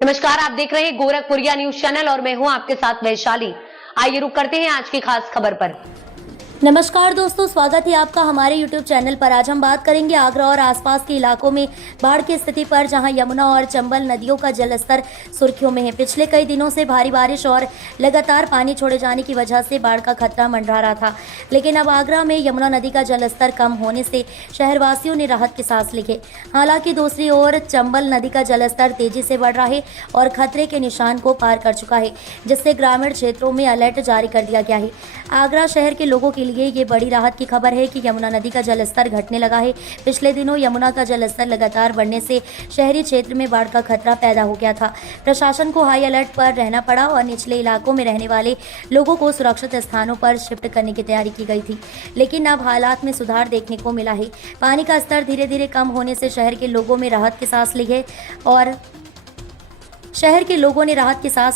नमस्कार, आप देख रहे हैं गोरखपुरिया न्यूज चैनल और मैं हूं आपके साथ वैशाली। आइए रुक करते हैं आज की खास खबर पर। नमस्कार दोस्तों, स्वागत है आपका हमारे YouTube चैनल पर। आज हम बात करेंगे आगरा और आसपास के इलाकों में बाढ़ की स्थिति पर, जहां यमुना और चंबल नदियों का जलस्तर सुर्खियों में है। पिछले कई दिनों से भारी बारिश और लगातार पानी छोड़े जाने की वजह से बाढ़ का खतरा मंडरा रहा था, लेकिन अब आगरा में यमुना नदी का जलस्तर कम होने से शहरवासियों ने राहत की सांस ली है। हालांकि दूसरी ओर चंबल नदी का जलस्तर तेजी से बढ़ रहा है और खतरे के निशान को पार कर चुका है, जिससे ग्रामीण क्षेत्रों में अलर्ट जारी कर दिया गया है। आगरा शहर के लोगों के लिए ये बड़ी राहत की खबर है कि यमुना नदी का जलस्तर घटने लगा है। पिछले दिनों यमुना का जलस्तर लगातार बढ़ने से शहरी क्षेत्र में बाढ़ का खतरा पैदा हो गया था। प्रशासन को हाई अलर्ट पर रहना पड़ा और निचले इलाकों में रहने वाले लोगों को सुरक्षित स्थानों पर शिफ्ट करने की तैयारी की गई थी, लेकिन अब हालात में सुधार देखने को मिला है। पानी का स्तर धीरे धीरे कम होने से शहर के लोगों ने राहत की सांस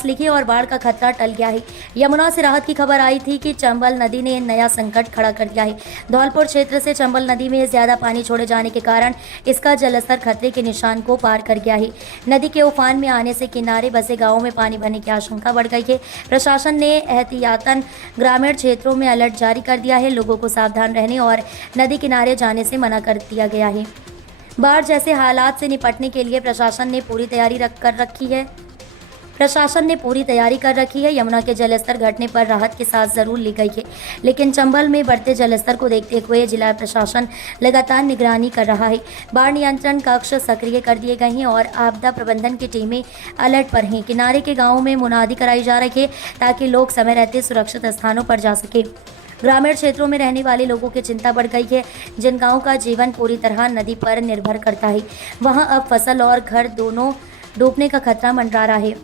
ली है और बाढ़ का खतरा टल गया है। यमुना से राहत की खबर आई थी कि चंबल नदी ने नया संकट खड़ा कर दिया है। धौलपुर क्षेत्र से चंबल नदी में ज्यादा पानी छोड़े जाने के कारण इसका जलस्तर खतरे के निशान को पार कर गया है। नदी के उफान में आने से किनारे बसे गाँवों में पानी भरने की आशंका बढ़ गई है। प्रशासन ने एहतियातन ग्रामीण क्षेत्रों में अलर्ट जारी कर दिया है। लोगों को सावधान रहने और नदी किनारे जाने से मना कर दिया गया है। बाढ़ जैसे हालात से निपटने के लिए प्रशासन ने पूरी तैयारी कर रखी है। यमुना के जलस्तर घटने पर राहत की सांस जरूर ली गई है, लेकिन चंबल में बढ़ते जलस्तर को देखते हुए जिला प्रशासन लगातार निगरानी कर रहा है। बाढ़ नियंत्रण कक्ष सक्रिय कर दिए गए हैं और आपदा प्रबंधन की टीमें अलर्ट पर हैं। किनारे के गाँवों में मुनादी कराई जा रही है ताकि लोग समय रहते सुरक्षित स्थानों पर जा सके। ग्रामीण क्षेत्रों में रहने वाले लोगों की चिंता बढ़ गई है। जिन गाँव का जीवन पूरी तरह नदी पर निर्भर करता है, वहां अब फसल और घर दोनों डूबने का खतरा मंडरा रहा है।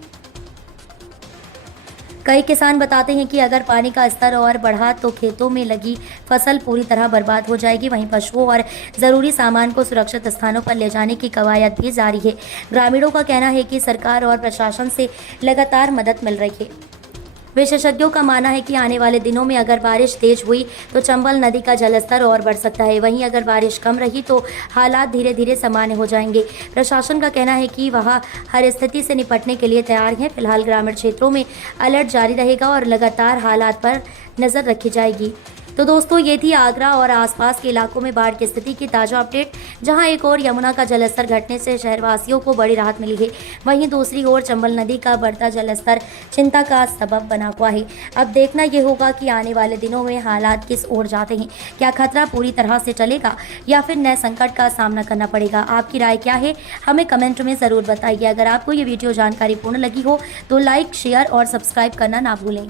कई किसान बताते हैं कि अगर पानी का स्तर और बढ़ा तो खेतों में लगी फसल पूरी तरह बर्बाद हो जाएगी। वहीं पशुओं और ज़रूरी सामान को सुरक्षित स्थानों पर ले जाने की कवायद भी जारी है। ग्रामीणों का कहना है कि सरकार और प्रशासन से लगातार मदद मिल रही है। विशेषज्ञों का मानना है कि आने वाले दिनों में अगर बारिश तेज हुई तो चंबल नदी का जलस्तर और बढ़ सकता है। वहीं अगर बारिश कम रही तो हालात धीरे धीरे सामान्य हो जाएंगे। प्रशासन का कहना है कि वह हर स्थिति से निपटने के लिए तैयार है। फिलहाल ग्रामीण क्षेत्रों में अलर्ट जारी रहेगा और लगातार हालात पर नज़र रखी जाएगी। तो दोस्तों, ये थी आगरा और आसपास के इलाकों में बाढ़ की स्थिति की ताज़ा अपडेट, जहां एक और यमुना का जलस्तर घटने से शहरवासियों को बड़ी राहत मिली है। वहीं दूसरी ओर चंबल नदी का बढ़ता जलस्तर चिंता का सबब बना हुआ है। अब देखना ये होगा कि आने वाले दिनों में हालात किस ओर जाते हैं। क्या खतरा पूरी तरह से टलेगा या फिर नए संकट का सामना करना पड़ेगा? आपकी राय क्या है, हमें कमेंट में ज़रूर बताइए। अगर आपको ये वीडियो जानकारीपूर्ण लगी हो तो लाइक, शेयर और सब्सक्राइब करना ना भूलें।